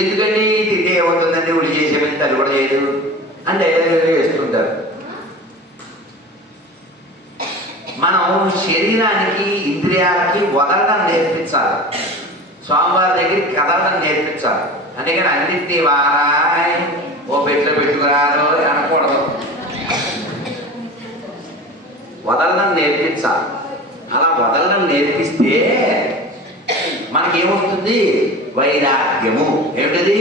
ఎందుకండి తింటే ఏమవుతుందండి ఉడి చేసేమని తల్లి కూడా చేయదు అంటే వేస్తుంటారు. మనం శరీరానికి ఇంద్రియాలకి వదలడం నేర్పించాలి, స్వామివారి దగ్గరికి కదలడం నేర్పించాలి. అందుకని అన్నింటినీ వారాయ్ ఓ పెట్లో పెట్టుకురాదు అనకూడదు, వదలడం నేర్పించాలి. అలా వదలడం నేర్పిస్తే మనకేమొస్తుంది? వైరాగ్యము. ఏమిటది?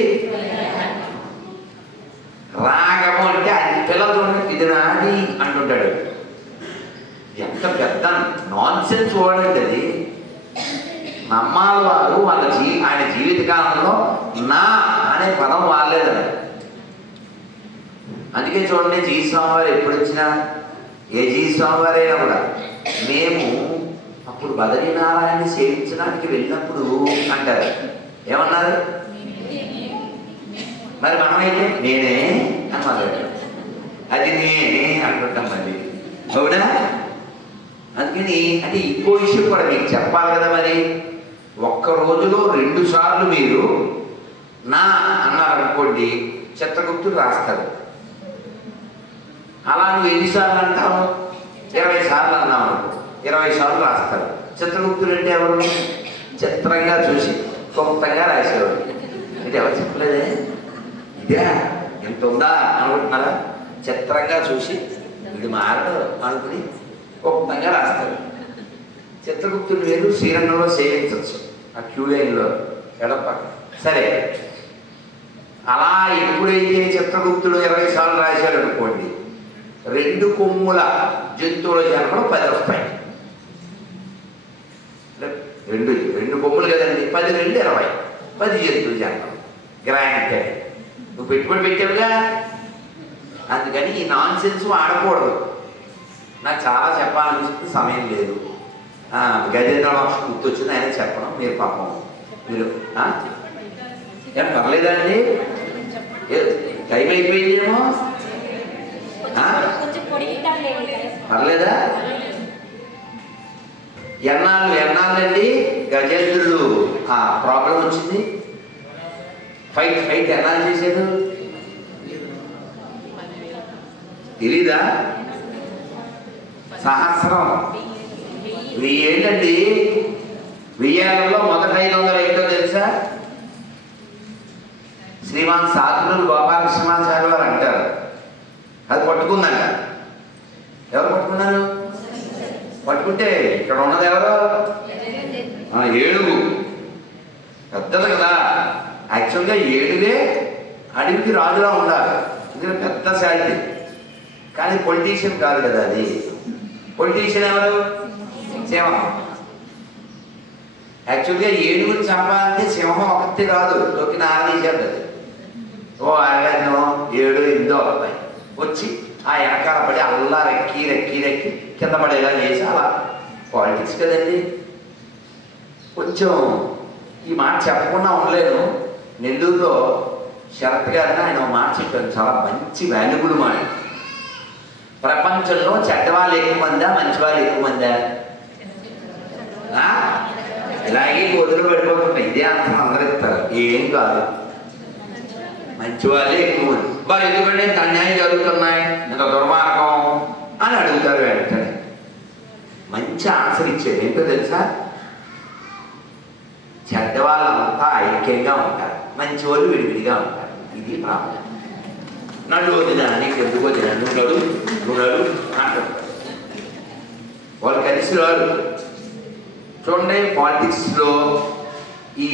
రాగము. అంటే అది పిల్లలతో ఇది నాది అంటుంటాడు. ఎంత పెద్ద నాన్ సెన్స్ వర్డ్ అంటే అది. నమ్మాలి వారు వాళ్ళ ఆయన జీవితకాలంలో నా అనే పదం వాడలేదని. అందుకే చూడండి, జీ స్వామివారు ఎప్పుడు వచ్చినా, ఏ జీ స్వామివారైనా కూడా, మేము అప్పుడు బదరీనారాయణని సేవించడానికి వెళ్ళినప్పుడు అంటారు. ఏమన్నారు? మరి మనమైతే నేనే అని మొదలెట్టాం. అది నేనే అంటుంటాం మళ్ళీ, అవునా? అందుకని అంటే ఇంకో విషయం కూడా మీకు చెప్పాలి కదా. మరి ఒక్క రోజులో 2 సార్లు మీరు నా అన్నారనుకోండి, చిత్రగుప్తుడు రాస్తాడు. అలా నువ్వు ఎన్నిసార్లు అంటావు? 20 సార్లు అన్నావు అనుకో, 20 సార్లు రాస్తాడు. చిత్రగుప్తుడు అంటే ఎవరు? చిత్రంగా చూసి క్లుప్తంగా రాసేవాడు. అంటే ఎవరు చెప్పలేదే, ఇదే ఎంత ఉందా అనుకుంటున్నారా? చిత్రంగా చూసి వీడు మారడు అనుకుని క్లుప్తంగా రాస్తాడు. చిత్రగుప్తుడు వేరు, శ్రీరంగంలో సేవించవచ్చు ఆ క్యూ లైన్లో ఎడపక్క. సరే, అలా ఎప్పుడైతే చిత్రగుప్తుడు 20 సార్లు రాశాడు అనుకోండి, 2 కొమ్ముల జంతువుల జన్మలు 10 వస్తాయి. 2 కొమ్ములు కదండి, 10 2 20, 10 జంతువుల జన్మలు. గ్రాంటే నువ్వు పెట్టుబడి పెట్టావుగా. అందుకని ఈ నాన్ సెన్స్ ఆడకూడదు. నాకు చాలా చెప్పాలనిపిస్తుంది, సమయం లేదు. గజేంద్ర వంశం గుర్తొచ్చింది, ఆయన చెప్పడం. మీరు పాపం మీరు ఏం పర్లేదా అండి? టైం అయిపోయిందేమో, పర్లేదా? ఎన్నాళ్ళండి గజేంద్రుడు ఆ ప్రాబ్లం వచ్చింది. ఫైట్ ఎన్నాళ్ళు చేసేది తెలీదా? సంవత్సరం 1000 ఏళ్ళండి. 1000 ఏళ్లలో మొదటి 500 ఏంటో తెలుసా? శ్రీమాన్ సాధువులు గోపాలకృష్ణమాచార్య వారు అంటారు, అది పట్టుకుందంట. ఎవరు పట్టుకున్నారు? పట్టుకుంటే ఇక్కడ ఉన్నది ఎవరు? ఏనుగు. పెద్దది కదా. యాక్చువల్గా ఏనుగే అడవికి రాజులా ఉండాలి, ఇది పెద్ద శాంతి. కానీ పొలిటీషియన్ కాదు కదా అది. పొలిటీషియన్ ఎవరు? సింహం. యాక్చువల్గా ఏనుగుని చంపాలంటే సింహం ఒకటి కాదు, తొక్కిన ఆరదీసేది. ఓ 6 7 8 వస్తాయి వచ్చి ఆ వెనకాల పడి అల్లా రెక్కి కింద పడేలా చేసి, అలా పాలిటిక్స్ కదండి. కొంచెం ఈ మాట చెప్పకుండా ఉండలేను. నెల్లూరులో శరత్ గారిని ఆయన మాట చెప్పారు, చాలా మంచి వాల్యుబుల్ మాట. ప్రపంచంలో చెడ్డవాళ్ళు ఎక్కువ మందా, మంచి వాళ్ళు ఎక్కువ మందా? ఇలాగే గోతులు పడిపోతుంటాయి. ఇదే అంతా అందరూ ఇస్తారు, ఏం కాదు. మంచి వాళ్ళే ఎక్కువ మంది. వారు ఎందుకంటే ఇంత అన్యాయం జరుగుతున్నాయి, ఇంత దుర్మార్గం అని అడుగుతారు వెంటనే. మంచి ఆన్సర్ ఇచ్చేది ఏంటో తెలుసా? చెడ్డవాళ్ళంతా ఐక్యంగా ఉంటారు, మంచి వాళ్ళు విడివిడిగా ఉంటారు. ఇది ప్రాబ్లం. నడు వదిన నీకు ఎందుకు వదిన, నువ్వు అంటారు. వాళ్ళు కలిసి రారు. చూడండి, పాలిటిక్స్లో ఈ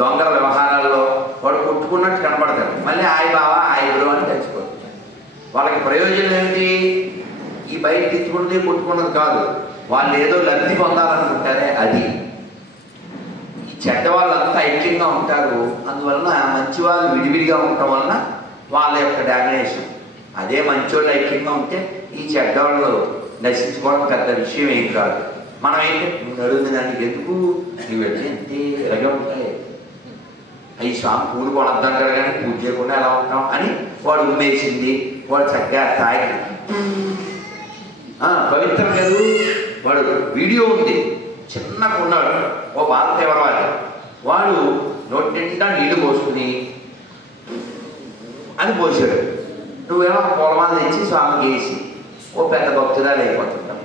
దొంగల వ్యవహారాల్లో వాడు కొట్టుకున్నట్టు కనపడతారు, మళ్ళీ ఆయి బావా ఆయి బ్రో అని తెచ్చిపోతుంటారు. వాళ్ళకి ప్రయోజనం ఏంటి? ఈ బయట తిట్టుకుంటే కొట్టుకున్నది కాదు, వాళ్ళు ఏదో లబ్ధి పొందాలనుకుంటారే అది. ఈ చెడ్డ వాళ్ళంతా ఐక్యంగా ఉంటారు, అందువలన మంచి వాళ్ళు విడివిడిగా ఉండటం వలన వాళ్ళ యొక్క డామినేషన్. అదే మంచోళ్ళు ఐక్యంగా ఉంటే ఈ చెడ్డవాళ్ళు నశించుకోవడం పెద్ద విషయం ఏం కాదు. మనం ఏంటి, నువ్వు నడుగుతుంది దానికి ఎందుకు, నువ్వు వెళ్ళి అంతే ఇలాగే ఉంటాయి. అవి స్వామి పూలు కొనద్దంటారు కానీ పూజ చేయకుండా ఎలా ఉంటాం అని వాడు ఉమ్మేసింది. వాడు చక్కగా తాగి పవిత్రం లేదు. వాడు వీడియో ఉంది, చిన్నగా ఉన్నాడు, ఓ బాధ ఎవరవాలి. వాడు నోటి నిండా నీళ్లు పోసుకుని అని పోసాడు. నువ్వేమో పొలమాలు తెచ్చి స్వామికి వేసి ఓ పెద్ద భక్తురాలు అయిపోతుంటాం.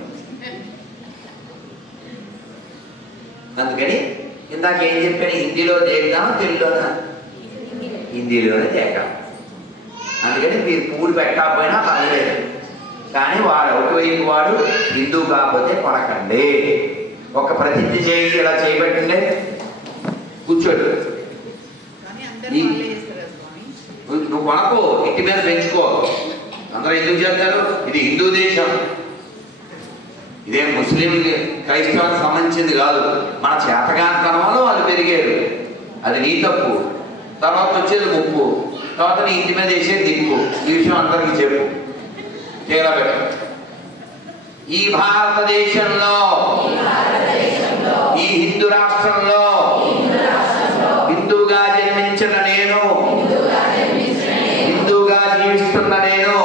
అందుకని ఇందాక ఏం చెప్పాను, హిందీలో దేగుదాం, తెలుగులోనా? హిందీలోనే దేగాం. అందుకని మీరు పూలు పెట్టకపోయినా పర్లేదు, కానీ వాడు ఒకవైపు వాడు హిందూ కాకపోతే కొనకండి. ఒక ప్రతిజ్ఞ చేయండి, ఇలా చేయబెట్టండి, కూర్చోడు. నువ్వు కొనకో, ఇంటి మీద పెంచుకో. అందరూ ఎందుకు చేస్తారు? ఇది హిందూ దేశం, ఇదే ముస్లిం క్రైస్తవానికి సంబంధించింది కాదు. మన చేతగాంతనంలో వాళ్ళు పెరిగారు, అది నీ తప్పు. తర్వాత వచ్చేది ముప్పు, తర్వాత నీ ఇంటి మీద వేసేది దిక్కు. ఈ విషయం అందరికీ చెప్పు, తేలబెట్ట. ఈ భారతదేశంలో, ఈ హిందూ రాష్ట్రంలో హిందూగా జన్మించిన నేను, హిందూగా జీవిస్తున్న నేను,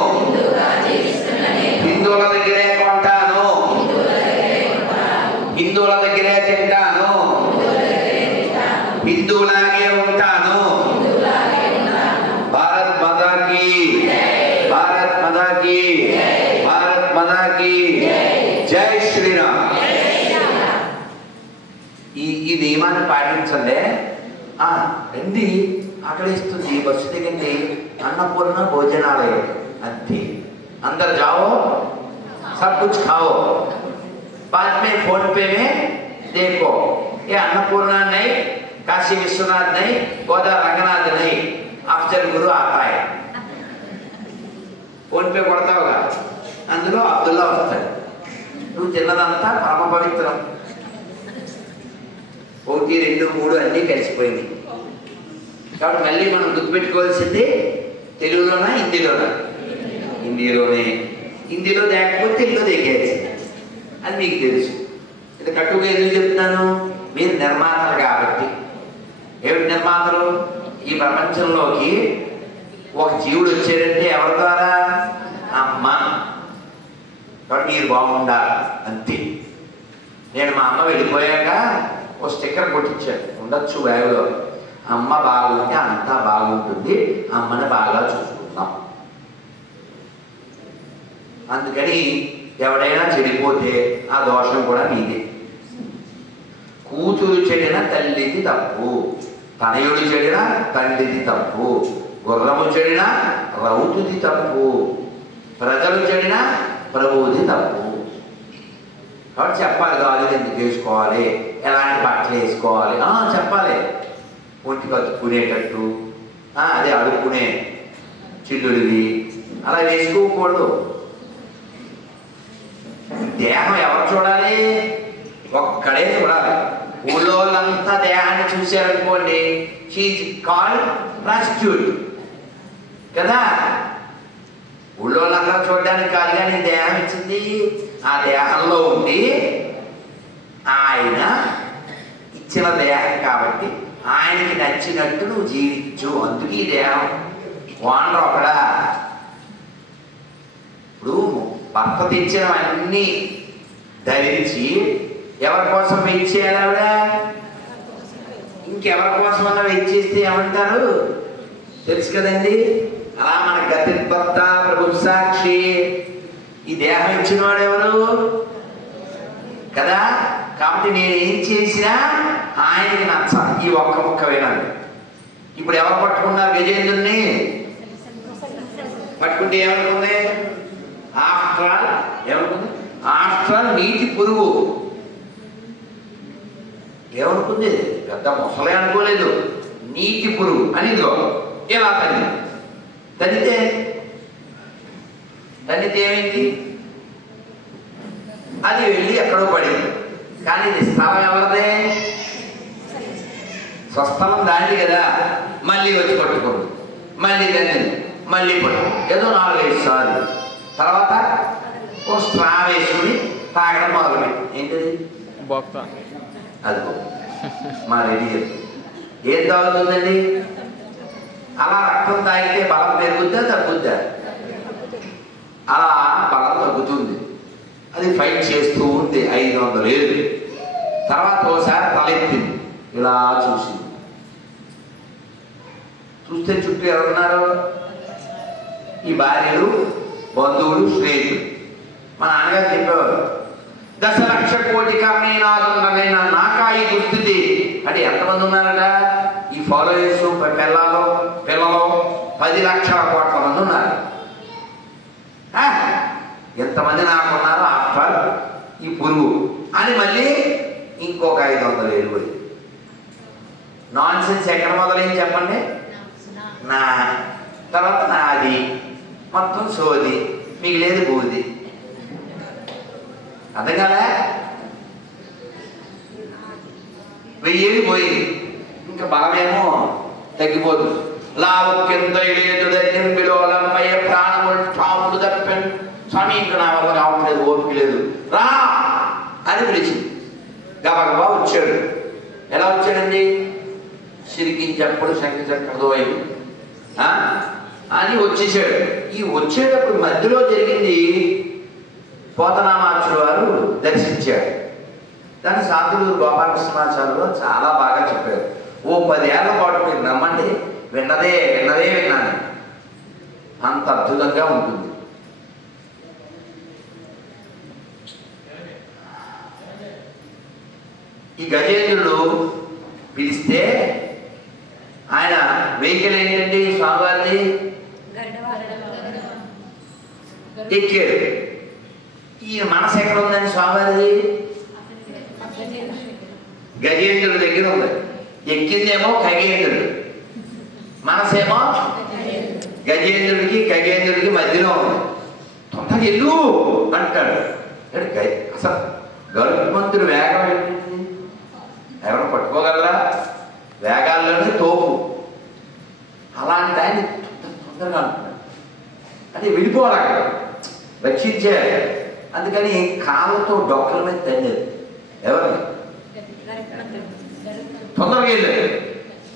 హిందువుల దగ్గరే కొంటాను, హిందువుల దగ్గరే తింటాను, హిందువులాగే ఉంటాను. భారత్ మాతా కీ, భారత్ మాతా కీ, భారత్ మాతా కీ జై శ్రీరామ్. ఈ నియమాన్ని పాటించండి. రండి, ఆకలిస్తుంది, బస్సు దిగండి, అన్నపూర్ణ భోజనాలయం అంతే. अंदर जाओ, सब कुछ खाओ, बाद में फोन पे में देखो. ये अन्नपूर्णा नहीं, काशी विश्वनाथ नहीं, गोदा रंगनाथ नहीं, अफजल गुरु आता है. फोन पे కొడతా होगा, అందులో అబ్దుల్లా వస్తాడు. నువ్వు తిన్నదంతా పరమ పవిత్రం. 1, 2, 3 అన్నీ కలిసిపోయింది. కాబట్టి మళ్ళీ మనం గుర్తుపెట్టుకోవాల్సింది తెలుగులోనా హిందీలోనా? హిందీలోనే. హిందీలో లేకపోతే తెలుగులో దిగేయాల్సింది, అది మీకు తెలుసు. ఇది కట్టుగా ఎందుకు చెప్తున్నాను? మీరు నిర్మాతలు కాబట్టి. ఏమిటి నిర్మాతలు? ఈ ప్రపంచంలోకి ఒక జీవుడు వచ్చాడంటే ఎవరి ద్వారా? అమ్మ. కాబట్టి మీరు బాగుండాలి అంతే. నేను మా అమ్మ వెళ్ళిపోయాక ఓ స్టిక్కర్ కొట్టించాను, ఉండొచ్చు బ్యాగులో. అమ్మ బాగుంటే అంతా బాగుంటుంది, అమ్మని బాగా చూసుకుంటాం. అందుకని ఎవడైనా చెడిపోతే ఆ దోషం కూడా మీదే. కూతురు చెడిన తల్లిది తప్పు, తనయుడు చెడిన తండ్రిది తప్పు, గుర్రము చెడిన రౌతుది తప్పు, ప్రజలు చెడిన ప్రభువుది తప్పు. కాబట్టి చెప్పాలి, గాజులు ఎందుకు వేసుకోవాలి, ఎలాంటి బట్టలు వేసుకోవాలి చెప్పాలి. ఒంటి కత్తుకునేటట్టు, అదే అడుక్కునే చిల్లుడివి అలా వేసుకోకూడదు. దేహం ఎవరు చూడాలి? ఒక్కడే చూడాలి. ఊళ్ళో వాళ్ళంతా దేహాన్ని చూశారనుకోండి, షీఈ్ కాల్డ్ ప్రాస్టిట్యూట్ కదా. ఊళ్ళో వాళ్ళందరూ చూడడానికి కాదు, కానీ దేహం ఇచ్చింది. ఆ దేహంలో ఉండి ఆయన ఇచ్చిన దేహం కాబట్టి ఆయనకి నచ్చినట్టు నువ్వు జీవించు. అందుకు ఈ దేహం వానరు ఒకడా. ఇప్పుడు భర్త తెచ్చినవన్నీ ధరించి ఎవరి కోసం వెయిట్ చేయాలి ఆవిడ? ఇంకెవరి కోసం అన్నా వెయిట్ చేస్తే ఏమంటారు తెలుసు కదండి. అలా మన గతి భర్త ప్రభు సాక్షి, ఈ దేహం ఇచ్చిన వాడు ఎవరు కదా. కాబట్టి నేను ఏం చేసినా ఆయనకి నచ్చాలి. ఈ ఒక్క ముక్క వినండి. ఇప్పుడు ఎవరు పట్టుకున్నారు? గజేంద్రుణ్ణి పట్టుకుంటే ఏమనుకుంది? ఆఫ్టర్ ఆల్ ఏమనుకుంది? ఆఫ్టర్ ఆల్ నీటి పురుగు ఏమనుకుంది? పెద్ద మొసలే అనుకోలేదు, నీటి పురుగు అని. ఇదిగో ఎలా తనితే ఏమైంది? అది వెళ్ళి ఎక్కడో పడింది. కానీ ఇది స్థలం ఎవరిదే? స్వస్థలం దాంది కదా. మళ్ళీ వచ్చి పట్టుకోండి, మళ్ళీ దాన్ని మళ్ళీ పట్టు, ఏదో 4-5 సార్లు. తర్వాత ఓ స్ట్రా వేసుకుని తాగడం మొదలుపెట్టి. ఏంటిది? అదిగో మా రెడీ చెప్తుంది. ఏం తాగుతుందండి? అలా రక్తం తాగితే బలం పెరుగుద్దా తగ్గుద్దా? అలా బలం తగ్గుతుంది. అది ఫైట్ చేస్తూ ఉంది 500 ఏళ్ళు. తర్వాత ఓసారి తలెత్తింది, ఇలా చూసింది. చూస్తే చుట్టూ ఎవరున్నారు? ఈ భార్యలు, బంధువులు, స్నేహితులు. మా నాన్నగారు చెప్పేవారు, 10,00,000 కోటి కర్ణీనాథుండమైన నాకా ఈ దుస్థితి అంటే ఎంతమంది ఉన్నారట? ఈ ఫాలోయర్స్ పిల్లలు 10,00,000 కోట్ల మంది ఉన్నారు. ఎంతమంది నాకున్నారు ఆఫ్టర్ ఈ పురుగు అని మళ్ళీ ఇంకొక 500,000 పోయి. నాన్ సెన్స్ ఎక్కడ మొదలైంది చెప్పండి? నా తర్వాత నాది, మొత్తం సోది, మీకు లేదు బూది. అర్థం కదా? 1000 పోయింది, ఇంకా బలమేమో తగ్గిపోతుంది. లావక్యంత విలోలంపై ప్రాణములు ఠాములు తప్పండి. స్వామి ఇంకా నా వల్ల రావట్లేదు, ఓపిక లేదు, రా అని పిలిచింది. గబగబా వచ్చాడు. ఎలా వచ్చాడండి? సిరికించప్పుడు శంఖచక్రదోయం అని వచ్చేసాడు. ఈ వచ్చేటప్పుడు మధ్యలో జరిగింది పోతనామాచుడు వారు దర్శించాడు. దాన్ని శాంతులూరు గోపాలకృష్ణాచార్యులు చాలా బాగా చెప్పారు. ఓ 10 ఏళ్ల పాటు మీరు నమ్మండి, విన్నదే విన్నాను. అంత అద్భుతంగా ఉంటుంది. ఈ గజేంద్రుడు పిలిస్తే ఆయన వెహికల్ ఏంటండి? స్వామివారిది ఎక్కాడు. ఈయన మనసు ఎక్కడ ఉందండి? స్వామివారిది గజేంద్రుడి దగ్గర ఉంది. ఎక్కిందేమో ఖగేంద్రుడు, మనసేమో గజేంద్రుడికి మధ్యలో ఉంది. తొందరగా వెళ్ళు అంటాడు. అసలు గరుత్మంతుడు వేగం ఏంటండి? ఎవరు పట్టుకోగలరా? వేగాల్లోనే తోపు. అలాంటి ఆయన తొందరగా అంటున్నాడు. అంటే వెళ్ళిపోవాలి, అక్కడ రక్షించేయాలి. అందుకని కాళ్ళతో డొక్కల మీద తన్నేది. ఎవరిని? తొందరగా వెళ్ళాడు.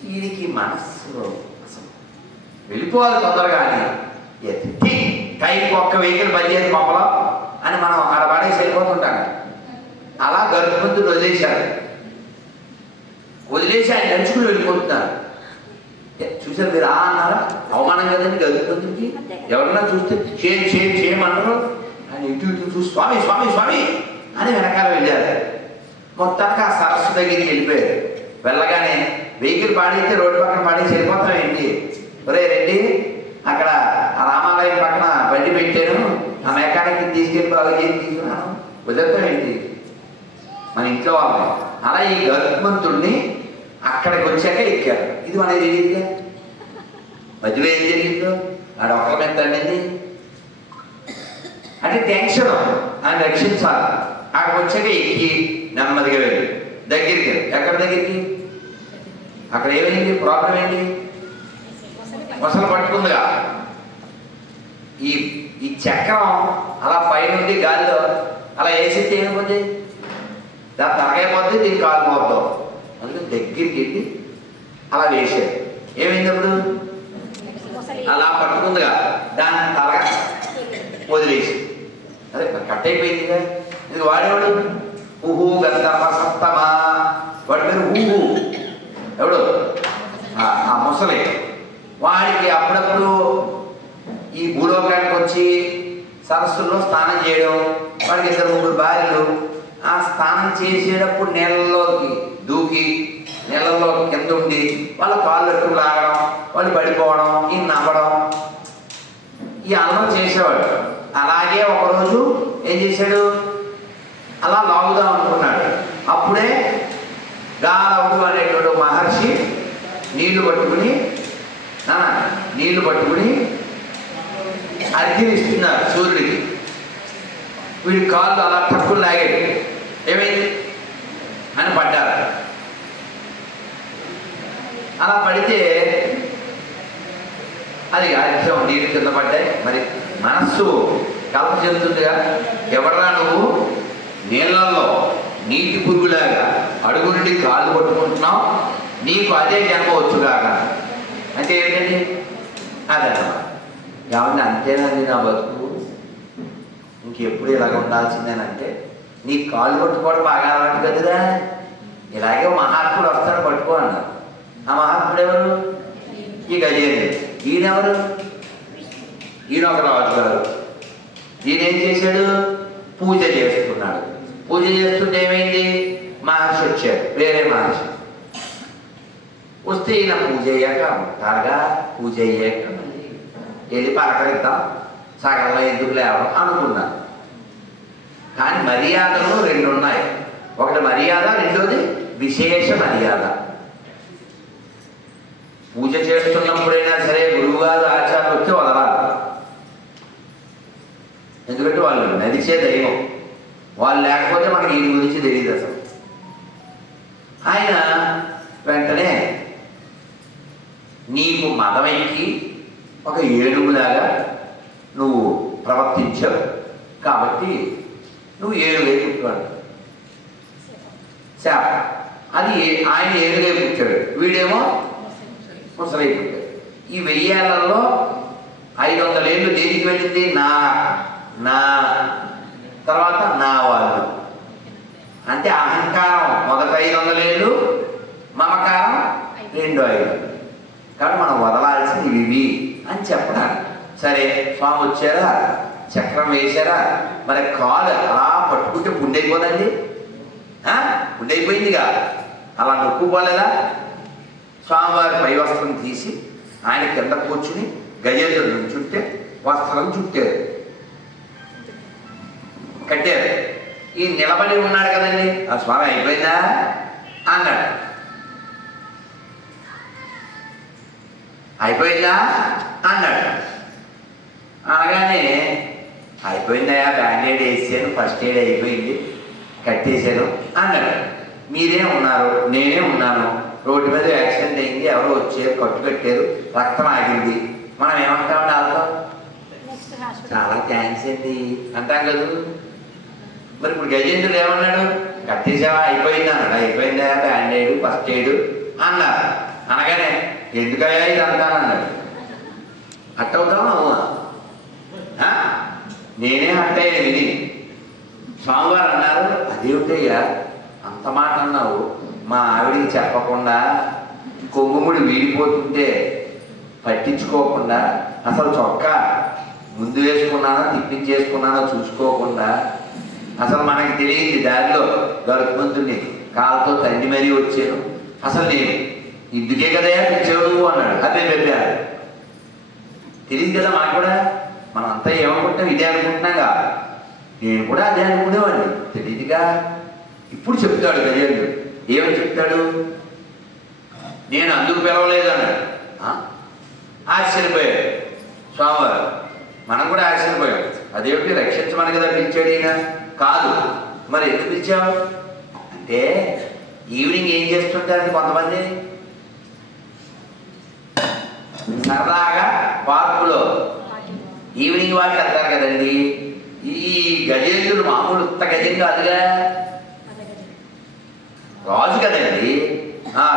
వీడికి మనస్సులో అసలు వెళ్ళిపోవాలి తొందరగా అని ఎత్తి టైంకి ఒక్క వెహికల్ బయలుదేరి పంపడం అని మనం అక్కడ పడేసి వెళ్ళిపోతుంటాం. అలా గరుత్మంతుడు వదిలేశాడు. వదిలేసి ఆయన నడుచుకుని వెళ్ళిపోతున్నారు. చూసారు మీరు? అన్నారా? అవమానం కదండి గరుత్మంతుడికి. ఎవరన్నా చూస్తే చేయమన్నారు. ఆయన ఇటు చూసి స్వామి స్వామి స్వామి అని వెనకాల వెళ్ళారు. మొత్తానికి ఆ సరస్సు దగ్గరికి వెళ్ళిపోయారు. వెళ్ళగానే వెహికల్ పాడైతే రోడ్డు పక్కన పాడేసి వెళ్ళిపోతాం ఏంటి? ఒరే రెడ్డి, అక్కడ ఆ రామాలయం పక్కన బండి పెట్టాను, ఆ మెకానిక్ తీసుకెళ్ళి బాగా తీసుకున్నాను, కుదరతాం ఏంటి? మన ఇంట్లో వాళ్ళు. అలా ఈ గరుత్మంతుడిని అక్కడికి వచ్చాక ఎక్కారు. ఇది మనకి తెలియదుగా. మధ్యలో ఏం జరిగిందో ఆడ ఒక్కల మీద తండింది అంటే టెన్షన్. ఆయన రక్షించాలి. అక్కడికి వచ్చాక ఎక్కి నెమ్మదిగా వెళ్ళి దగ్గరికి. ఎక్కడ దగ్గరికి? అక్కడ ఏమైంది? ప్రాబ్లం ఏంటి? మొసలు పట్టుకుందిగా. ఈ చక్రం అలా పైనుండి గాలిలో అలా వేసిస్తే ఏమైపోతే దాని తరగైపోద్ది, దీనికి కాలు పోద్దాం. అందుకని దగ్గరికి వెళ్ళి అలా వేసాడు. ఏమైంది అప్పుడు? అలా పట్టుకుందిగా, దాన్ని తలగా వదిలేసి అదే కట్ అయిపోయిందిగా. ఇది వాడేవాడు ఊహు గంధర్వ సప్తమా, వాడి పేరు ఊహు. ఎవడు? ఆ ముసలి. వాడికి అప్పుడప్పుడు ఈ భూలోకానికి వచ్చి సరస్సుల్లో స్నానం చేయడం. వాడికి 2-3 భార్యలు. ఆ స్నానం చేసేటప్పుడు నీళ్ళలోకి దూకి నీళ్ళలో కింద ఉండి వాళ్ళ కాళ్ళు ఎట్టుకు లాగడం, వాళ్ళు పడిపోవడం, ఈ నవ్వడం, ఈ అన్నం చేసేవాడు. అలాగే ఒకరోజు ఏం చేశాడు? అలా లాగుదాం అనుకున్నాడు. అప్పుడే గాలవుడు అనేటువంటి మహర్షి నీళ్లు పట్టుకుని అగ్ని ఇస్తున్నారు సూర్యుడికి. వీడి కాళ్ళు అలా తక్కువ లాగాడు. ఏమైంది అని పడ్డారు. అలా పడితే అది అర్థం నీళ్ళు కింద పడ్డాయి. మరి మనస్సు కల్ప చెందుతుందిగా. ఎవడరా నువ్వు నీళ్ళల్లో నీటి పురుగులాగా అడుగు నుండి కాళ్ళు పట్టుకుంటున్నావు, నీకు అదే జన్మ వచ్చుగాక అంటే ఏంటండి? అదన్నమాట. కాబట్టి అంతేనండి నా బతుకు, ఇంకెప్పుడు ఇలాగ ఉండాల్సిందేనంటే నీ కాళ్ళు పట్టుకోవడం బాగా అలవాటు కదరా. ఇలాగే మహాత్ముడు వస్తాడు పట్టుకో అన్నారు. ఆ మహాత్ముడు ఎవరు? ఈ గజేంద్రుడు. ఈయనెవరు? ఈయన ఒక రాజుగారు. ఈయన ఏం చేశాడు? పూజ చేస్తున్నాడు. పూజ చేస్తుంటే ఏమైంది? మహర్షి వచ్చారు, వేరే మహర్షి వస్తే ఈయన పూజ అయ్యాక ఉంటారుగా, పూజ అయ్యాక వెళ్ళి పలకరిద్దాం, సగంలో ఎందుకు లేవడం అనుకున్నాను. కానీ మర్యాదలు రెండు ఉన్నాయి. ఒకటి మర్యాద, రెండోది విశేష మర్యాద. పూజ చేస్తున్నప్పుడైనా సరే గురువుగారు ఆచార్యులు వచ్చి వదలాలి. ఎందుకంటే వాళ్ళు నడిచే దైవం, వాళ్ళు లేకపోతే మనకి ఈ గురించి తెలియదు అసలు. ఆయన వెంటనే నీకు మదమెక్కి ఒక ఏనుగులాగా నువ్వు ప్రవర్తించావు కాబట్టి నువ్వు ఏనుగే పుట్టాడు. శాప అది ఆయన ఏనుగే పుట్టాడు, వీడేమో ముసలై పుట్టాడు. ఈ 1000 ఏళ్లలో 500 ఏళ్ళు దేనికి వెళ్ళింది? నా తర్వాత నా వాళ్ళు. అంటే అహంకారం మొదట 500 ఏళ్ళు, మమకారం 200. కాబట్టి మనం వదలాల్సింది ఇవి అని చెప్పడానికి. సరే స్వామి వచ్చారా, చక్రం వేశారా, మరి కాలు అలా పట్టుకుంటే పుండైపోదండి? పుండైపోయిందిగా, అలా నొక్కుపోలేదా? స్వామివారి పై వస్త్రం తీసి ఆయన కింద కూర్చుని గజేంద్రుడు నుంచుంటే వస్త్రం చుట్టారు, కట్టారు. ఈ నిలబడి ఉన్నాడు కదండి, ఆ స్వామి అయిపోయిందా అన్నాడు. అయిపోయిందా అన్నాడు. అనగానే అయిపోయిందయా, బ్యాండేడ్ వేసాను, ఫస్ట్ ఎయిడ్ అయిపోయింది, కట్టేశాను అన్నాడు. మీరే ఉన్నారు, నేనే ఉన్నాను, రోడ్డు మీద యాక్సిడెంట్ అయింది, ఎవరో వచ్చారు, కట్టు కట్టారు, రక్తం ఆగింది, మనం ఏమంటామండి? వాళ్ళతో చాలా థ్యాంక్స్ అండి అంటాం కదా. మరి ఇప్పుడు గజేంద్రుడు ఏమన్నాడు? కట్టేసావా, అయిపోయింది అన్నాడు. అయిపోయిందా, బ్యాండేడ్, ఫస్ట్ ఎయిడ్ అన్నారు. అనగానే ఎందుకయ్యా ఇది అంటానన్నాడు. అట్టవుతావా? నేనే అంటే విని స్వామివారు అన్నారు, అదేమిటయ్యా అంత మాట అన్నావు, మా ఆవిడికి చెప్పకుండా కొంగుముడి వీడిపోతుంటే పట్టించుకోకుండా, అసలు చొక్కా ముందు వేసుకున్నానో తిప్పించేసుకున్నానో చూసుకోకుండా, అసలు మనకి తెలియదు దారిలో గరుత్మంతుడిని కాళ్ళతో తండ్రి మరీ వచ్చాను, అసలు నేను ఇందుకే కదయా పిలిచావు నువ్వు అన్నాడు. అదే చెప్పారు, తెలియదు కదా మనకు కూడా. మనం అంతా ఏమనుకుంటాం, ఇదే అనుకుంటున్నాగా. నేను కూడా అదే అనుకునేవాడిని, తెలియదుగా. ఇప్పుడు చెప్తాడు గజేంద్రుడు. ఏమని చెప్తాడు? నేను అందుకు పిలవలేదు అన్నాడు. ఆశ్చర్యపోయాడు స్వామివారు. మనం కూడా ఆశ్చర్యపోయాం. అదేమిటి, రక్షించమని కదా పిలిచాడు ఈయన? కాదు. మరి ఎందుకు పిలిచావు అంటే, ఈవినింగ్ ఏం చేస్తుంటారు కొంతమంది, సరదాగా పార్కులో ఈవినింగ్ వాక్ వెళ్తారు కదండి. ఈ గజేంద్రుడు మామూలు ఉత్త గజం కాదుగా, రాజు కదండి.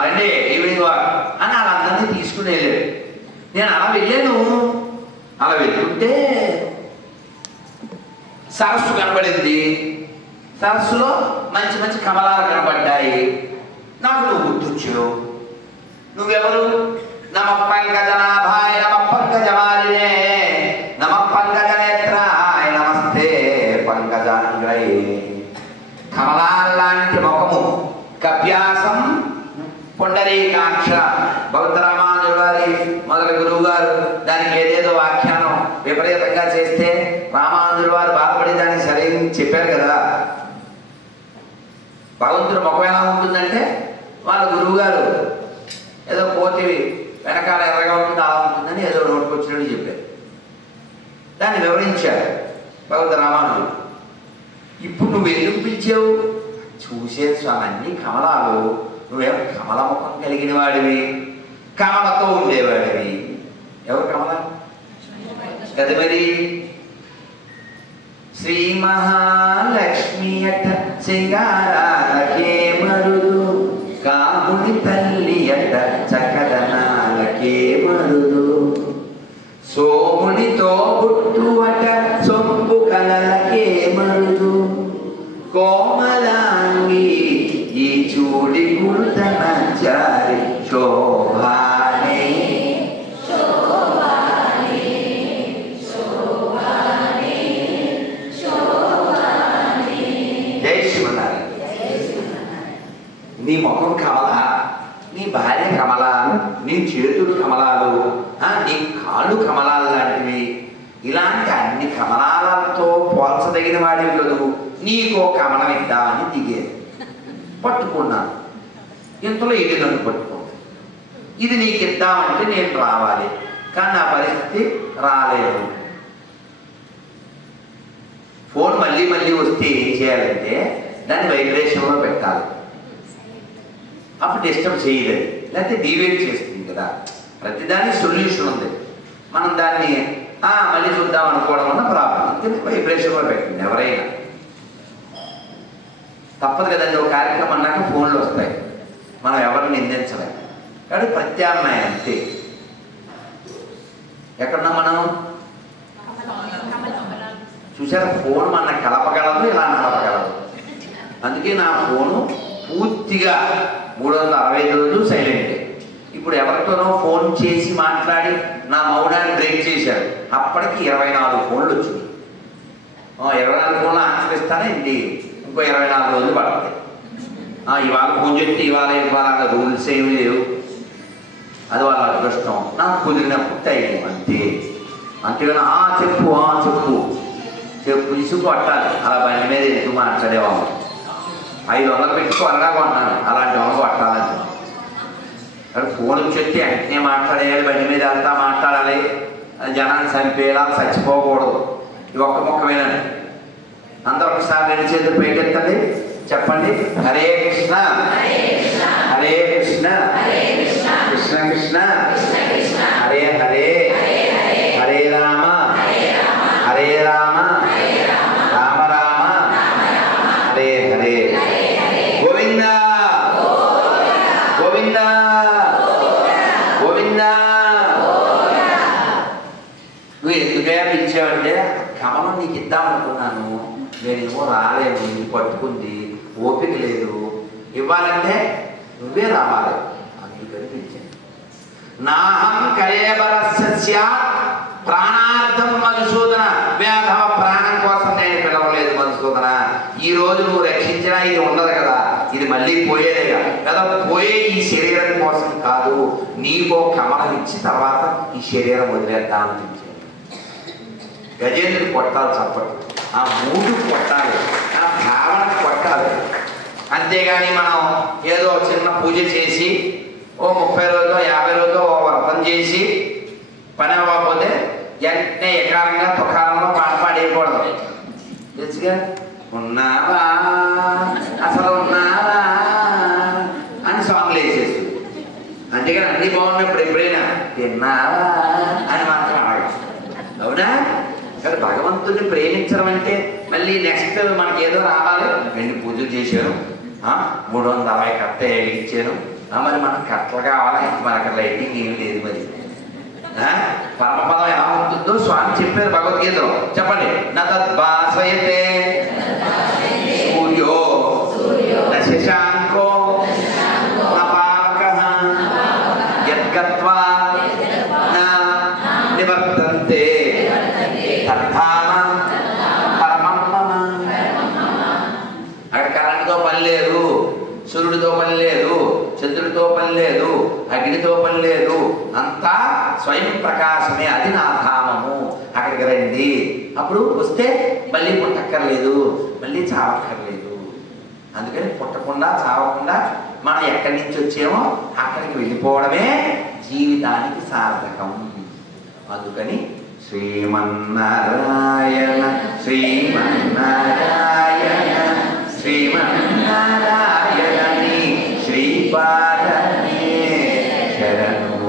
రండి ఈవినింగ్ వాక్ అని వాళ్ళందరినీ తీసుకుని వెళ్ళాడు. నేను అలా వెళ్ళాను. అలా వెళ్తుంటే సరస్సు కనబడింది. సరస్సులో మంచి మంచి కమలాలు కనబడ్డాయి. నాకు నువ్వు గుర్తొచ్చావు. నువ్వెవరు? నమ పంకజనాభాయ నమ పంకజమాలినే నమ పంకజనేత్రాయ నమస్తే పంకజాంగ్రయే. కమలాల్లాంటి ముఖము, కవ్యాసం పుండరీకాక్ష. భగవద్ రామానుజుల వారి మొదటి గురువు గారు దానికి ఏదేదో వ్యాఖ్యానం విపరీతంగా చేస్తే రామానుజుల వారు బాధపడి దాన్ని సరైన చెప్పారు కదా. భగవంతుడు ముఖం ఎలా ఉంటుందంటే, వాళ్ళ గురువు గారు ఏదో కోతి వెనకాల ఎర్రగా ఉంటుంది అలా ఉంటుందని ఏదో నోటుకొచ్చినట్టు చెప్పారు. దాన్ని వివరించారు భగవద్ రామానుజుడు. ఇప్పుడు నువ్వు ఎందుకు పిలిచావు? చూసే స్వామి అన్ని కమలాలు, నువ్వేమో కమల ముఖం కలిగిన వాడివి, కమలతో ఉండేవాడివి. ఎవరు కమల కదా మరి? శ్రీ మహాలక్ష్మి అట సింగారాలకే మరుదు, కాముని తల్లి అట చక్కదనాలకే మరుదు, సోమునితో పుట్టు అట సొంపు కలలకే మరుదు, కోమలాంగి ఈ చూడి గుర్తన చారి శోభానే. నీ చేతులు కమలాలు, నీ కాళ్ళు కమలాలు లాంటివి, ఇలాంటి అన్ని కమలాలతో పోల్చదగిన వాడివి కదూ, నీకో కమలం ఇద్దామని దిగేది. పట్టుకున్నాను. ఇంతలో ఇది నన్ను పట్టుకుంది. ఇది నీకు ఇద్దామంటే నేను రావాలి, కానీ నా పరిస్థితి రాలేదు. ఫోన్ మళ్ళీ మళ్ళీ వస్తే ఏం చేయాలంటే దాన్ని వైబ్రేషన్లో పెట్టాలి. అప్పుడు డిస్టర్బ్ చేయలేదు, లేకపోతే డివేట్ చేస్తుంది కదా. ప్రతిదానికి సొల్యూషన్ ఉంది. మనం దాన్ని మళ్ళీ చూద్దాం అనుకోవడం వల్ల ప్రాబ్లం. ఎందుకంటే వైబ్రేషన్లో పెట్టండి. ఎవరైనా తప్పదు కదండి. ఒక కార్యక్రమం అన్నాక ఫోన్లు వస్తాయి, మనం ఎవరిని నిందించలేము. కానీ ప్రత్యామ్నాయం అంతే. ఎక్కడున్నా మనం చూసారా, ఫోన్ మన కలపగలదు, ఇలా నలపగలదు. అందుకే నా ఫోను పూర్తిగా 365 రోజులు సైలెంటే. ఇప్పుడు ఎవరితోనో ఫోన్ చేసి మాట్లాడి నా మౌనాన్ని బ్రేక్ చేశారు. అప్పటికి 24 ఫోన్లు వచ్చినాయి. 24 ఫోన్లు ఆన్సర్ ఇస్తానే ఇంటి ఇంకో 24 రోజులు పడతాయి. ఇవాళ ఫోన్ చెప్తే ఇవాళ రూల్స్ ఏమి లేవు. అది వాళ్ళ అదృష్టం. నాకు కుదిరినప్పుడు టైం అంతే. అంతేగాని చెప్పు చెప్పు చెప్పు ఇసుకు పట్టాలి. అలా బండి మీద ఎందుకు మాట్లాడేవాళ్ళు. 500 పెట్టుకో అనగా కొన్నాను, అలాంటి వాళ్ళకు పట్టాలని. అక్కడ ఫోన్ చెప్తే వెంటనే మాట్లాడేయాలి, బండి మీద అంతా మాట్లాడాలి. జనాన్ని చంపేలా, చచ్చిపోకూడదు. ఇది ఒక్క మొక్క వినండి. అందరూ ఒకసారి 2 చేతులు పైకెత్తండి, చెప్పండి. హరే కృష్ణ హరే కృష్ణ కృష్ణ కృష్ణ హరే హరే హరే రామ హరే రామ రామ రామ హరే హరే. గోవింద గోవింద గోవింద. నువ్వు ఎందుకయ్యా పిలిచావంటే, కమలం నీకు ఇద్దామనుకున్నాను, నేనేమో రాలేను, ఇది పట్టుకుంది, ఓపిక లేదు, ఇవ్వాలంటే నువ్వే రావాలి, అందుకని పిలిచాను. నాహం కళేబరస్య ప్రాణార్థం మధుసూదన. వ్యాధవ ప్రాణం కోసం నేను పిలవలేదు మధుసూదన. ఈ రోజు నువ్వు రక్షించినా ఇది ఉండదు కదా, ఇది మళ్ళీ పోయేదేగా కదా. పోయే ఈ శరీరం కోసం కాదు, నీకో కమలం ఇచ్చి తర్వాత ఈ శరీరం వదిలేద్దామని ఇచ్చాను. గజేంద్రుడు కొట్టాలి చప్పట్లు, ఆ మూడు కొట్టాలి, ఆ భావన కొట్టాలి. అంతేగాని మనం ఏదో చిన్న పూజ చేసి ఓ 30 రోజులో 50 రోజులో ఓ వ్రతం చేసి పని అవ్వకపోతే వెంటనే ఎకారంగా తుకారంలో పాడేయకూడదు. తెలుసుగా, ఉన్నావా అసలు ఉన్నావా అని సాంగ్లు వేసేస్తుంది. అంతేగాని అన్నీ బాగున్నప్పుడు ఎప్పుడైనా తిన్నావా అని మాత్రం అడగదు. అవునా? కానీ భగవంతుడిని ప్రేమించడం అంటే మళ్ళీ నెక్స్ట్ మనకి ఏదో రావాలి. 2 పూజలు చేశాను, 360 కట్ట ఇచ్చాను, మరి మనకు కట్టలు కావాలా, మరి అక్కడ లైటింగ్ ఏమి లేదు. మరి పరమపదం ఎలా ఉంటుందో స్వామి చెప్పారు భగవద్గీతలో. చెప్పండి. నద్భాసయతే సూర్యో న శశాంకో న పావకః యద్గత్వా న నివర్తంతే తద్ధామ పరమం మమ. అక్కడ కరెంటుతో పని లేదు, సూర్యుడితో పని లేదు, చంద్రుడితో పని లేదు, అగ్నితో పని లేదు, అంతా స్వయం ప్రకాశమే. అది నా ధామము. అక్కడికి రండి. అప్పుడు వస్తే మళ్ళీ పుట్టక్కర్లేదు, మళ్ళీ చావక్కర్లేదు. అందుకని పుట్టకుండా చావకుండా మనం ఎక్కడి నుంచి వచ్చామో అక్కడికి వెళ్ళిపోవడమే జీవితానికి సార్థకం. అందుకని శ్రీమన్నారాయణ శ్రీమన్నారాయణ శ్రీమన్నారాయణని శ్రీపాదనే శరణు.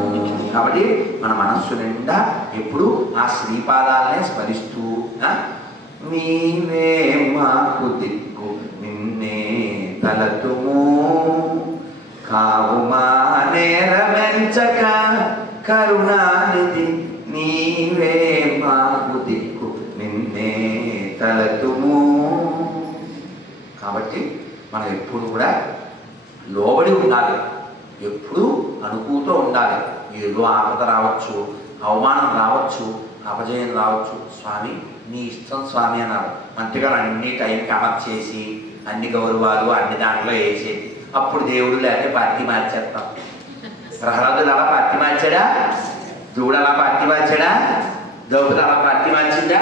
కాబట్టి మన మనస్సు నిండా ఎప్పుడు ఆ శ్రీపాదాలనే స్మరిస్తూ, నీవే మాకు దిక్కు నిన్నే తలతుము, కావుమా నేరమెంచక కరుణానిధి, నీవే మాకు దిక్కు నిన్నే తలతుము. కాబట్టి మనం ఎప్పుడు కూడా లోబడి ఉండాలి, ఎప్పుడు అనుకూతో ఉండాలి. ఏదో ఆపద రావచ్చు, అవమానం రావచ్చు, అపజయం రావచ్చు, స్వామి నీ ఇష్టం స్వామి అన్నారు. మంత్రిగారు అన్ని టైంకి అమర్చేసి అన్ని గౌరవాలు అన్ని దాంట్లో వేసేది. అప్పుడు దేవుడు లేకపోతే పార్టీ మార్చేస్తాం ప్రహ్లాదుడు అలా పార్టీ మార్చాడా? ధ్రువుడు అలా పార్టీ మార్చాడా? ద్రౌపది అలా పార్టీ మార్చిందా?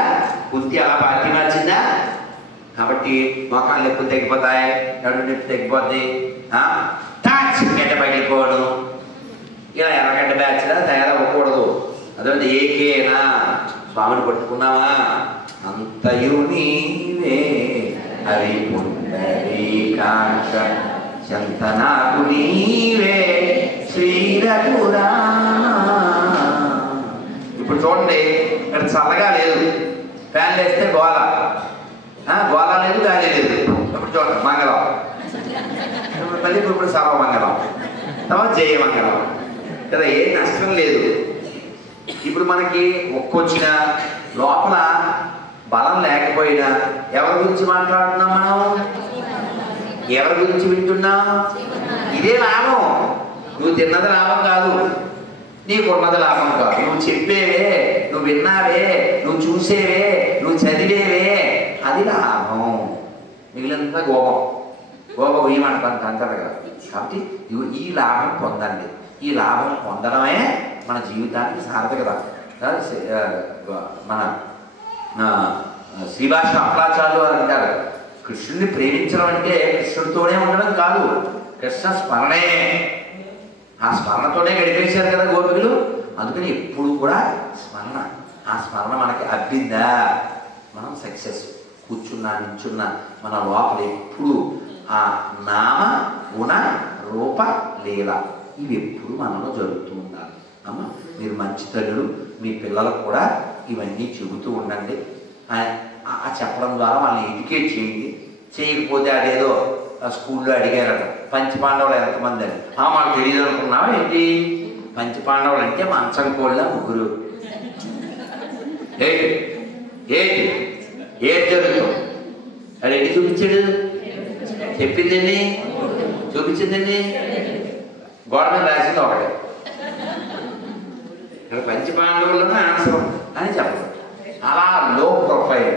కుంతి అలా పార్టీ మార్చిందా? కాబట్టి మొఖాలు నొప్పులు తగ్గిపోతాయి, నడుము నొప్పి తగ్గిపోద్ది, గడ్డ పగిలిపోవడం, ఇలా ఎర్రగడ్డ బ్యాచ్లా తయారవ్వకూడదు. అదే ఏకేనా స్వామిని పట్టుకున్నావా అంతయు నీవే హరి పుండరీకాక్ష చంతనాకు నీవే శ్రీరఘురా. ఇప్పుడు చూడండి, ఇక్కడ చల్లగా లేదు, ఫ్యాన్లు వేస్తే గోల, గోల లేదు, గాలి లేదు. ఇప్పుడు చూడండి మంగళం, మళ్ళీ ఇప్పుడు సర్వమంగళం, తర్వాత జయమంగళం కదా, ఏ నష్టం లేదు. ఇప్పుడు మనకి ఒక్కొచ్చిన లోపల బలం లేకపోయినా ఎవరి గురించి మాట్లాడుతున్నాం మనం? ఎవరి గురించి వింటున్నాం? ఇదే లాభం. నువ్వు తిన్నది లాభం కాదు, నీకున్నది లాభం కాదు. నువ్వు చెప్పేవే, నువ్వు విన్నావే, నువ్వు చూసేవే, నువ్వు చదివేవే, అది లాభం. మిగిలినంత గోపం, గోపం ఏమంటారు అంటారు కదా. కాబట్టి ఈ లాభం పొందండి. ఈ లాభం పొందడమే మన జీవితానికి సార్థకత. మన శ్రీభాష అప్లాచార్యులు అని అంటారు, కృష్ణుడిని ప్రేమించడం అంటే కృష్ణుడితోనే ఉండడం కాదు, కృష్ణ స్మరణే. ఆ స్మరణతోనే గడిపేశారు కదా గోపికులు. అందుకని ఎప్పుడు కూడా స్మరణ. ఆ స్మరణ మనకి అబ్బిందా మనం సక్సెస్. కూర్చున్నా నించున్నా మన లోపల ఎప్పుడు ఆ నామ గుణ రూప లీల ఇవి ఎప్పుడు మనలో జరుగుతూ ఉండాలి. అమ్మ మీరు మంచి తల్లులు, మీ పిల్లలకు కూడా ఇవన్నీ చెబుతూ ఉండండి. చెప్పడం ద్వారా వాళ్ళని ఎడ్యుకేట్ చేయండి. చేయకపోతే అదేదో స్కూల్లో అడిగారట, పంచపాండవులు ఎంతమంది అని. మాకు తెలియదు అనుకున్నావా ఏంటి? పంచపాండవులు అంటే మంచం కోళ్ళ ముగ్గురు. ఏంటి ఏంటి ఏది జరుగుతుంది? అది ఎన్ని చూపించాడు? చెప్పిందండి, చూపించిందండి, గోడ మీద రాసింది ఒకటే. ఇక్కడ పంచపాండవులను ఆన్సర్ అని చెప్పదు. అలా లో ప్రొఫైల్.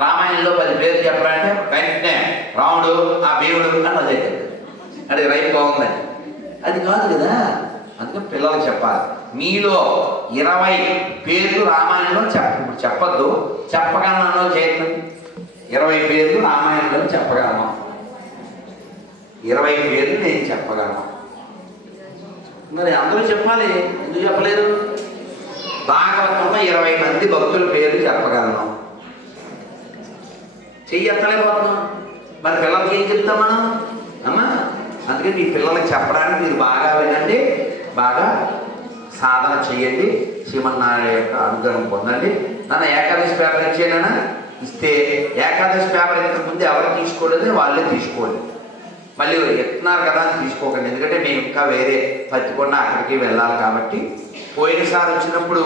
రామాయణంలో 10 పేర్లు చెప్పాలంటే వెంటనే రాముడు, ఆ భీముడు అని వదిలేశాడు. అది రైట్ బాగుందని. అది కాదు కదా. అందుకే పిల్లలకు చెప్పాలి. మీలో 20 పేర్లు రామాయణంలో చెప్పద్దు, చెప్పగలను చేయండి. 20 పేర్లు రామాయణంలో చెప్పగలను, 20 పేర్లు నేను చెప్పగలను. మరి అందరూ చెప్పాలి, ఎందుకు చెప్పలేదు? భాగవతంలో 20 మంది భక్తుల పేర్లు చెప్పగలను, చెయ్యలేకపోతున్నాం. మరి పిల్లలకి ఏం చెప్తాం మనం? అమ్మా అందుకే మీ పిల్లలకి చెప్పడానికి మీరు బాగా వినండి, బాగా సాధన చేయండి, శ్రీమన్నారాయణ యొక్క అనుగ్రహం పొందండి. నన్ను ఏకాదశి పేపర్ ఇచ్చేనా? ఇస్తే ఏకాదశి పేపర్ ఇంతకుముందు ఎవరు తీసుకోలేదు, వాళ్ళే తీసుకోండి. మళ్ళీ ఎత్తున్నారు కదా అని తీసుకోకండి. ఎందుకంటే మేము ఇంకా వేరే పత్తికొండ అక్కడికి వెళ్ళాలి కాబట్టి. పోయినసారి వచ్చినప్పుడు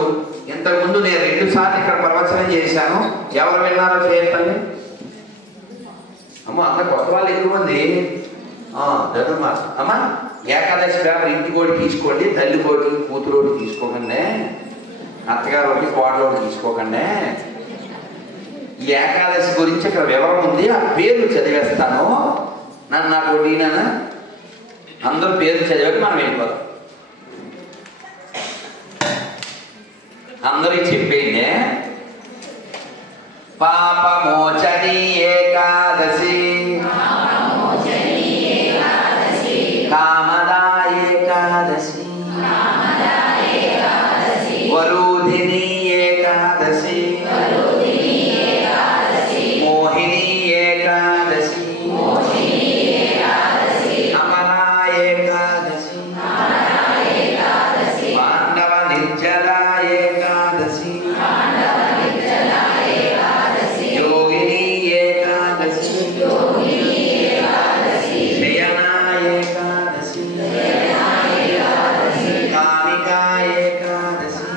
ఇంతకుముందు నేను 2 సార్లు ఇక్కడ ప్రవచనం చేశాను. ఎవరు విన్నారో చేయండి. అమ్మ అంత కొత్త వాళ్ళు ఎక్కువ మంది ధనుర్మాస. అమ్మ ఏకాదశి పేపర్ ఇంటికి ఒకటి తీసుకోండి, తల్లి కోటి కూతురు ఒకటి తీసుకోకండి, అత్తగారు ఒకటి కోడలు ఒకటి తీసుకోకండి. ఈ ఏకాదశి గురించి ఇక్కడ వివరం ఉంది, ఆ పేర్లు చదివేస్తాను. నాకు ఒకటినా అందరూ పేర్లు చదివాక మనం వెళ్ళిపోతాం. అందరికి చెప్పేయండి. పాపమోచని ఏకాదశి, కామదా ఏకాదశి, వరుధిని ఏకాదశి, మోహిని ఏకాదశి, అమరా ఏకాదశి, పాండవ నిర్జల ఏకాదశి, యోగిని ఏకాదశి, శయనా ఏకాదశి, కామికా ఏకాదశి,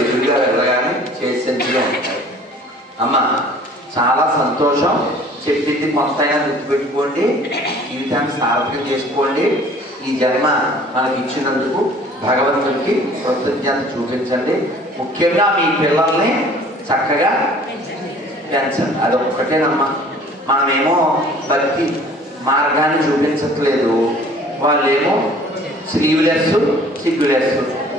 ఎదురుగా వెళ్ళగానే చేసేందుగా ఉంటాయి. అమ్మ చాలా సంతోషం, చెప్పింది కొంతైనా గుర్తుపెట్టుకోండి, జీవితాన్ని సార్థకం చేసుకోండి. ఈ జన్మ మనకి ఇచ్చినందుకు భగవంతుడికి కృతజ్ఞత చూపించండి. ముఖ్యంగా మీ పిల్లల్ని చక్కగా పెంచండి. అదొక్కటేనమ్మా. మనమేమో భక్తి మార్గాన్ని చూపించట్లేదు, వాళ్ళేమో స్లీవ్లెస్ సిగ్గులెస్,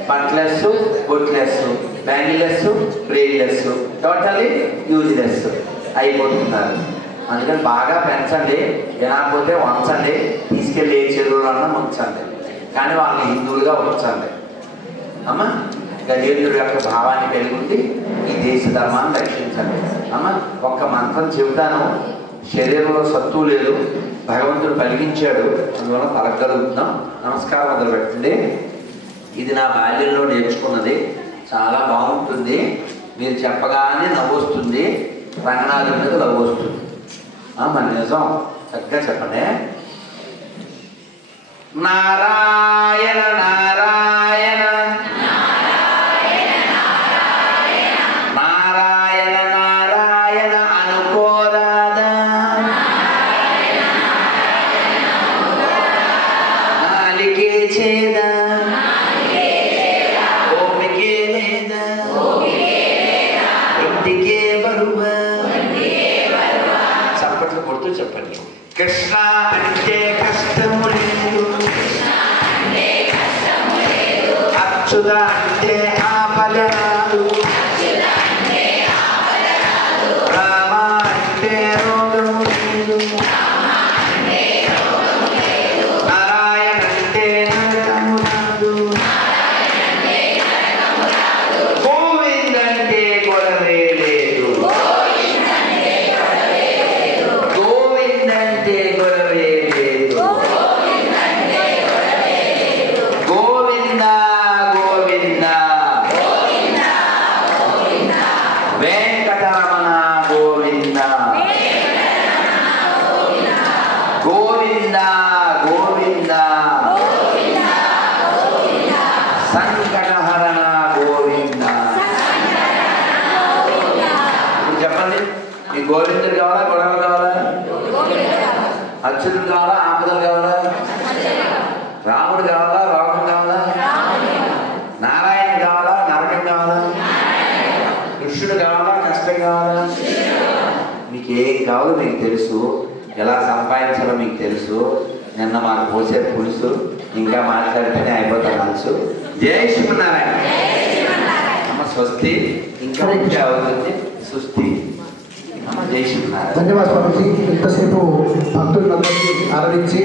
బట్లెస్ బొట్లెస్, బ్యాంగిలెస్ బ్రెయిన్లెస్, టోటలీ యూజ్లెస్ అయిపోతున్నారు. అందుకని బాగా పెంచండి, వినకపోతే వంచండి, తీసుకెళ్ళి ఏ చెరువులన్నా ఉంచండి, కానీ వాళ్ళని హిందువులుగా ఉంచండి. అమ్మ గజేంద్రుడి యొక్క భావాన్ని కలిగి ఈ దేశ ధర్మాన్ని రక్షించండి. అమ్మ ఒక్క మంత్రం చెబుతాను, శరీరంలో సత్తు లేదు, భగవంతుడు పలికించాడు, అందువల్ల పలకగలుగుతున్నాం. నమస్కారం మొదలు పెట్టండి. ఇది నా బాల్యంలో నేర్చుకున్నది, చాలా బాగుంటుంది. మీరు చెప్పగానే నవ్వు వస్తుంది, రంగనాథుడి మీద నవ్వు వస్తుంది. మన నిజం చక్కగా చెప్పండి. నారాయణ నారాయణ నారాయణ నారాయణ అనుకోరాదా, నాలికే చేదా, ఓపికే లేదా, ఒంటికే బరువా. చప్పట్లు కొడుతూ చెప్పండి. కృష్ణ అంటే కష్టము లేదు, అచ్యుత అంటే ఆపదరాదు, రామ అంటే రోగము లేదు, నారాయణ అంటే నరకము రాదు, గోవింద అంటే గొడవే లేదు, గోవింద అంటే గొడవే లేదు, గోవింద గోవింద వెంకటరమణ గోవింద, గోవింద గోవింద సంకటహరణ గోవింద. ఇప్పుడు చెప్పండి, మీ గోవిందుడు కావాలా, గొడవలు కావాలా, అచ్యుతుడు కావాలా, ఆపదలు కావాలా, రాముడు కావాలా, రోగం కావాలా, నారాయణ కావాలా, నరకం కావాలా, కృష్ణుడు కావాలా, కష్టం కావాలా? మీకు ఏం కావాలో మీకు తెలుసు, ఎలా సంపాదించాలో మీకు తెలుసు. నిన్న మాకు పోసే పులుసు ఇంకా మాట్లాడితేనే అయిపోతాం తెలుసు. జై శ్రీమన్నారాయణ. అమ్మ స్వస్తి, ఇంకా ఇంకా అవుతుంది సుస్థి. అమ్మ జై శ్రీమన్నారాయణ. ధన్యవాదాలు స్వామిజీ. ఇంతసేపు భక్తులందరికీ ఆరాధించి